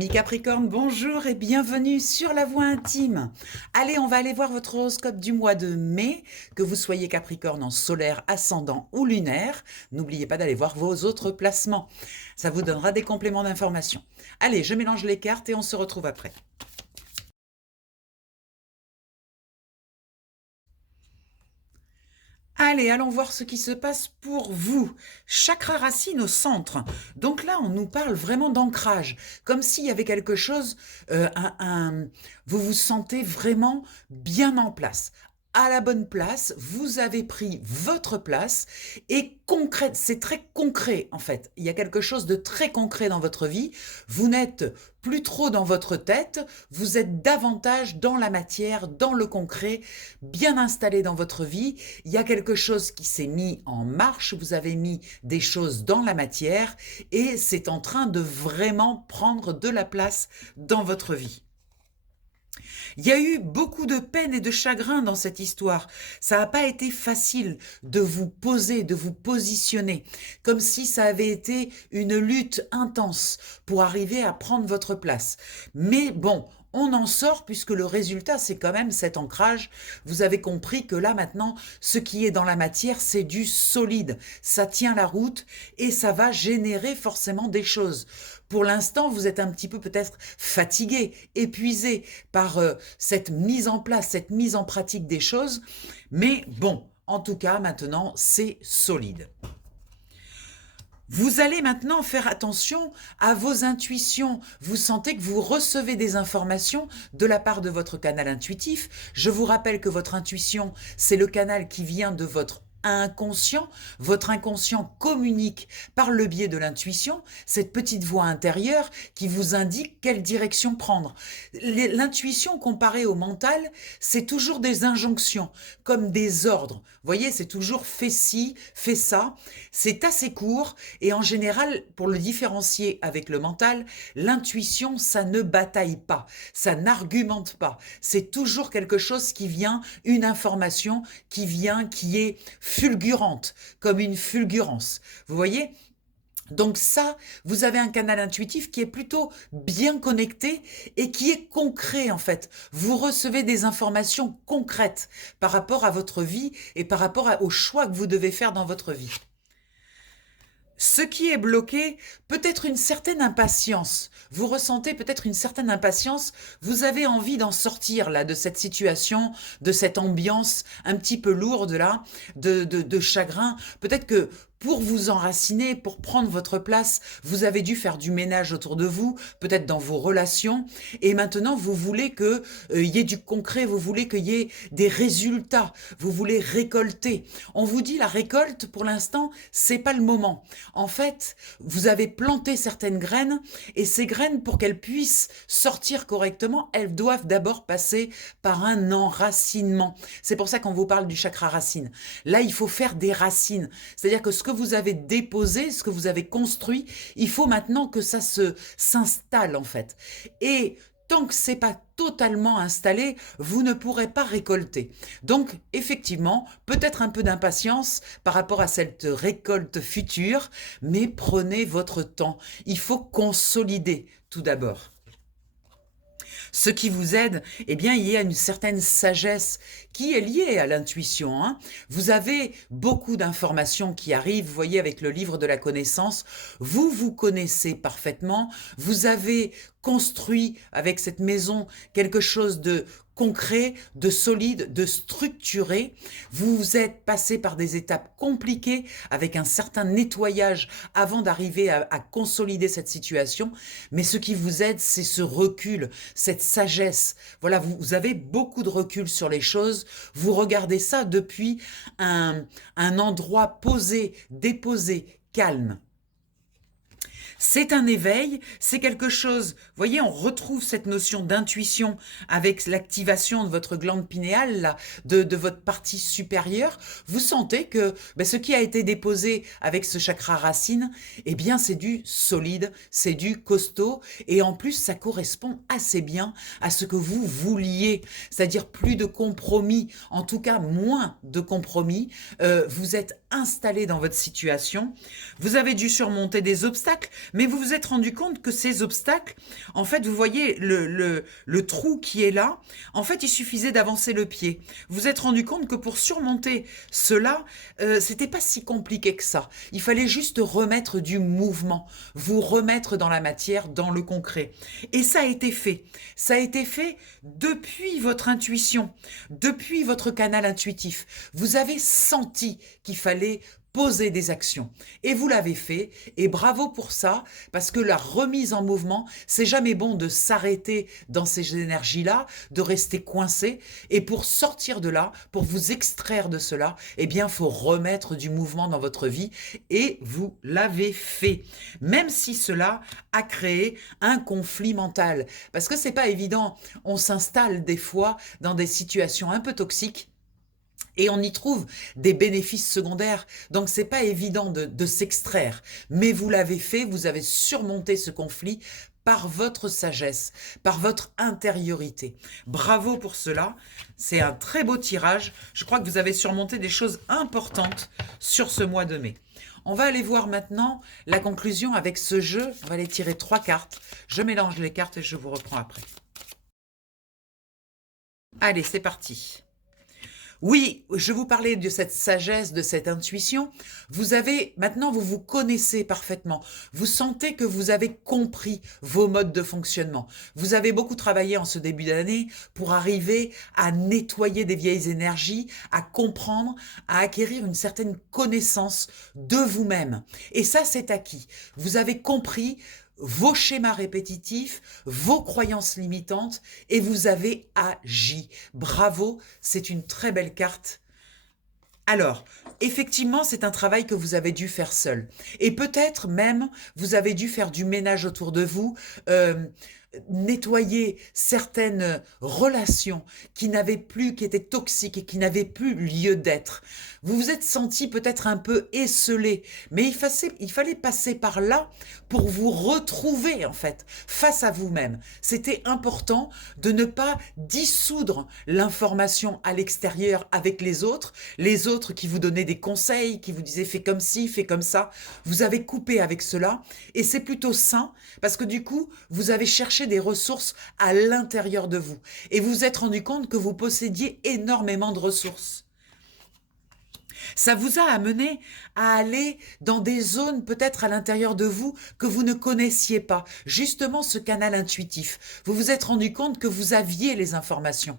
Amis Capricorne, bonjour et bienvenue sur la voie intime. Allez, on va aller voir votre horoscope du mois de mai, que vous soyez Capricorne en solaire, ascendant ou lunaire. N'oubliez pas d'aller voir vos autres placements. Ça vous donnera des compléments d'information. Allez, je mélange les cartes et on se retrouve après. Allez, allons voir ce qui se passe pour vous. Chakra racine au centre. Donc là, on nous parle vraiment d'ancrage, comme s'il y avait quelque chose, vous vous sentez vraiment bien en place. À la bonne place, vous avez pris votre place et concrète, c'est très concret en fait. Il y a quelque chose de très concret dans votre vie. Vous n'êtes plus trop dans votre tête, vous êtes davantage dans la matière, dans le concret, bien installé dans votre vie. Il y a quelque chose qui s'est mis en marche, vous avez mis des choses dans la matière et c'est en train de vraiment prendre de la place dans votre vie. Il y a eu beaucoup de peine et de chagrin dans cette histoire. Ça n'a pas été facile de vous poser, de vous positionner, comme si ça avait été une lutte intense pour arriver à prendre votre place. Mais bon, on en sort puisque le résultat, c'est quand même cet ancrage. Vous avez compris que là, maintenant, ce qui est dans la matière, c'est du solide. Ça tient la route et ça va générer forcément des choses. Pour l'instant, vous êtes un petit peu peut-être fatigué, épuisé par cette mise en place, cette mise en pratique des choses. Mais bon, en tout cas, maintenant, c'est solide. Vous allez maintenant faire attention à vos intuitions. Vous sentez que vous recevez des informations de la part de votre canal intuitif. Je vous rappelle que votre intuition, c'est le canal qui vient de votre inconscient. Votre inconscient communique par le biais de l'intuition, cette petite voix intérieure qui vous indique quelle direction prendre. L'intuition comparée au mental, c'est toujours des injonctions, comme des ordres. Vous voyez, c'est toujours fais ci, fais ça. C'est assez court et en général, pour le différencier avec le mental, l'intuition, ça ne bataille pas, ça n'argumente pas. C'est toujours quelque chose qui vient, une information qui vient, qui est fulgurante, comme une fulgurance. Vous voyez ? Donc ça, vous avez un canal intuitif qui est plutôt bien connecté et qui est concret en fait. Vous recevez des informations concrètes par rapport à votre vie et par rapport aux choix que vous devez faire dans votre vie. Ce qui est bloqué, peut-être une certaine impatience. Vous ressentez peut-être une certaine impatience. Vous avez envie d'en sortir là, de cette situation, de cette ambiance un petit peu lourde là, de chagrin. Peut-être que pour vous enraciner, pour prendre votre place, vous avez dû faire du ménage autour de vous, peut-être dans vos relations, et maintenant vous voulez qu'il y ait du concret, vous voulez qu'il y ait des résultats, vous voulez récolter. On vous dit la récolte, pour l'instant, c'est pas le moment. En fait, vous avez planté certaines graines, et ces graines, pour qu'elles puissent sortir correctement, elles doivent d'abord passer par un enracinement. C'est pour ça qu'on vous parle du chakra racine. Là, il faut faire des racines, c'est-à-dire que ce que vous avez déposé, ce que vous avez construit, il faut maintenant que ça s'installe en fait. Et tant que c'est pas totalement installé, vous ne pourrez pas récolter. Donc, effectivement, peut-être un peu d'impatience par rapport à cette récolte future, mais prenez votre temps. Il faut consolider tout d'abord. Ce qui vous aide, eh bien, il y a une certaine sagesse qui est liée à l'intuition. Hein. Vous avez beaucoup d'informations qui arrivent, vous voyez, avec le livre de la connaissance. Vous vous connaissez parfaitement. Vous avez construit avec cette maison quelque chose de concret, de solide, de structuré. Vous êtes passé par des étapes compliquées avec un certain nettoyage avant d'arriver à consolider cette situation. Mais ce qui vous aide, c'est ce recul, cette sagesse. Voilà, vous avez beaucoup de recul sur les choses. Vous regardez ça depuis un endroit posé, déposé, calme. C'est un éveil, c'est quelque chose, vous voyez, on retrouve cette notion d'intuition avec l'activation de votre glande pinéale, là, de votre partie supérieure. Vous sentez que ce qui a été déposé avec ce chakra racine, eh bien c'est du solide, c'est du costaud, et en plus ça correspond assez bien à ce que vous vouliez, c'est-à-dire plus de compromis, en tout cas moins de compromis. Vous êtes installé dans votre situation, vous avez dû surmonter des obstacles, mais vous vous êtes rendu compte que ces obstacles, en fait, vous voyez le trou qui est là, en fait, il suffisait d'avancer le pied. Vous vous êtes rendu compte que pour surmonter cela, c'était pas si compliqué que ça. Il fallait juste remettre du mouvement, vous remettre dans la matière, dans le concret. Et ça a été fait. Ça a été fait depuis votre intuition, depuis votre canal intuitif. Vous avez senti qu'il fallait poser des actions. Et vous l'avez fait, et bravo pour ça, parce que la remise en mouvement, c'est jamais bon de s'arrêter dans ces énergies-là, de rester coincé, et pour sortir de là, pour vous extraire de cela, eh bien, il faut remettre du mouvement dans votre vie, et vous l'avez fait. Même si cela a créé un conflit mental, parce que c'est pas évident, on s'installe des fois dans des situations un peu toxiques, et on y trouve des bénéfices secondaires. Donc, c'est pas évident de s'extraire. Mais vous l'avez fait, vous avez surmonté ce conflit par votre sagesse, par votre intériorité. Bravo pour cela. C'est un très beau tirage. Je crois que vous avez surmonté des choses importantes sur ce mois de mai. On va aller voir maintenant la conclusion avec ce jeu. On va aller tirer 3 cartes. Je mélange les cartes et je vous reprends après. Allez, c'est parti. Oui, je vous parlais de cette sagesse, de cette intuition. Maintenant, vous vous connaissez parfaitement. Vous sentez que vous avez compris vos modes de fonctionnement. Vous avez beaucoup travaillé en ce début d'année pour arriver à nettoyer des vieilles énergies, à comprendre, à acquérir une certaine connaissance de vous-même. Et ça, c'est acquis. Vous avez compris vos schémas répétitifs, vos croyances limitantes, et vous avez agi. Bravo, c'est une très belle carte. Alors, effectivement, c'est un travail que vous avez dû faire seul. Et peut-être même, vous avez dû faire du ménage autour de vous, nettoyer certaines relations qui étaient toxiques et qui n'avaient plus lieu d'être. Vous vous êtes senti peut-être un peu esseulé, mais il fallait passer par là pour vous retrouver, en fait, face à vous-même. C'était important de ne pas dissoudre l'information à l'extérieur avec les autres qui vous donnaient des conseils, qui vous disaient fais comme ci, fais comme ça. Vous avez coupé avec cela, et c'est plutôt sain, parce que du coup, vous avez cherché des ressources à l'intérieur de vous, et vous vous êtes rendu compte que vous possédiez énormément de ressources. Ça vous a amené à aller dans des zones peut-être à l'intérieur de vous que vous ne connaissiez pas. Justement, ce canal intuitif. Vous vous êtes rendu compte que vous aviez les informations.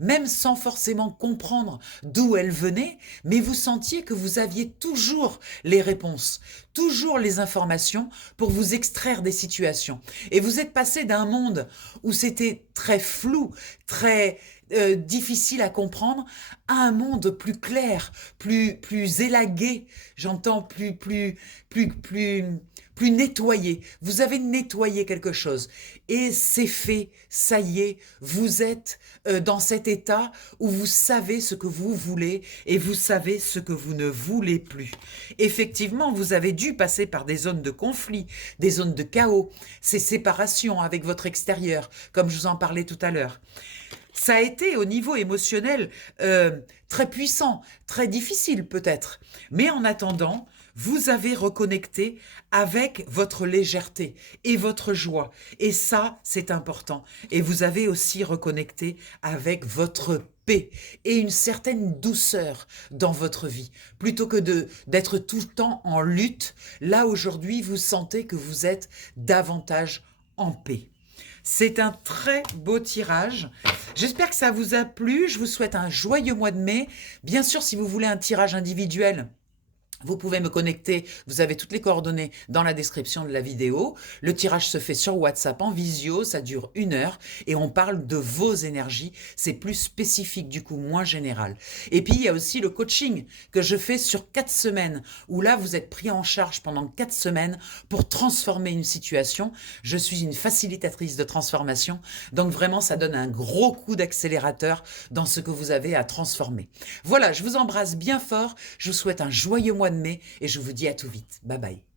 Même sans forcément comprendre d'où elles venaient, mais vous sentiez que vous aviez toujours les réponses, toujours les informations pour vous extraire des situations. Et vous êtes passé d'un monde où c'était très flou, très difficile à comprendre, à un monde plus clair, plus élagué, j'entends plus nettoyé. Vous avez nettoyé quelque chose et c'est fait, ça y est, vous êtes dans cet état où vous savez ce que vous voulez et vous savez ce que vous ne voulez plus. Effectivement, vous avez dû passer par des zones de conflit, des zones de chaos, ces séparations avec votre extérieur, comme je vous en parlais tout à l'heure. Ça a été au niveau émotionnel très puissant, très difficile peut-être. Mais en attendant, vous avez reconnecté avec votre légèreté et votre joie. Et ça, c'est important. Et vous avez aussi reconnecté avec votre paix et une certaine douceur dans votre vie. Plutôt que d'être tout le temps en lutte, là aujourd'hui, vous sentez que vous êtes davantage en paix. C'est un très beau tirage. J'espère que ça vous a plu. Je vous souhaite un joyeux mois de mai. Bien sûr, si vous voulez un tirage individuel, vous pouvez me connecter, vous avez toutes les coordonnées dans la description de la vidéo. Le tirage se fait sur WhatsApp en visio, ça dure 1 heure et on parle de vos énergies. C'est plus spécifique, du coup, moins général. Et puis, il y a aussi le coaching que je fais sur 4 semaines où là, vous êtes pris en charge pendant 4 semaines pour transformer une situation. Je suis une facilitatrice de transformation, donc vraiment, ça donne un gros coup d'accélérateur dans ce que vous avez à transformer. Voilà, je vous embrasse bien fort. Je vous souhaite un joyeux mois de mai et je vous dis à tout vite. Bye bye.